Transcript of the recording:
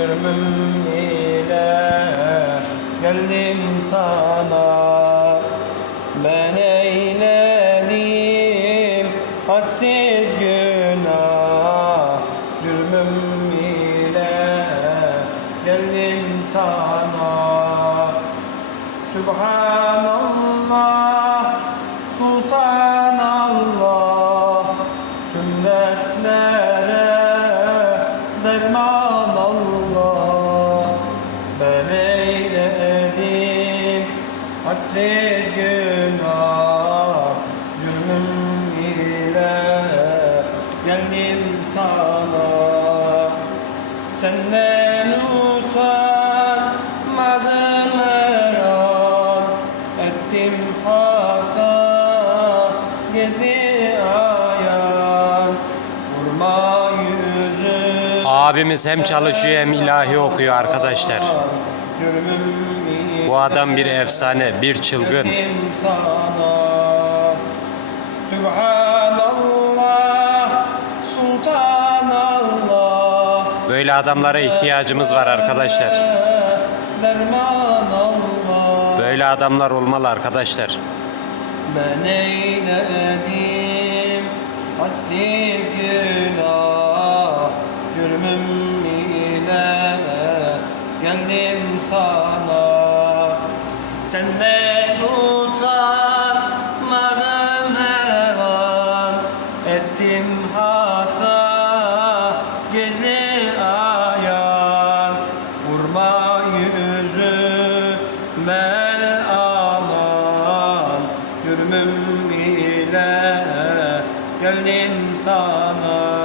Cürmüm ile geldim sana. Ben eyledim hadsiz günah. Cürmüm ile geldim sana. Subhanallah Sultanallah. Tüm dertlere derman Allah Ben eyledim. Hadsiz günah geldim sana. Senden utanmadım her an. Ettim hata Abimiz hem çalışıyor hem ilahi okuyor arkadaşlar. Bu adam bir efsane, bir çılgın. Böyle adamlara ihtiyacımız var arkadaşlar. Böyle adamlar olmalı arkadaşlar. Ben eyledim günah gönlüm ile geldim sana. Senden utanmadım her an. Ettim hata gizli ayan. Vurma yüzüme aman. Yürümüm ile geldim sana.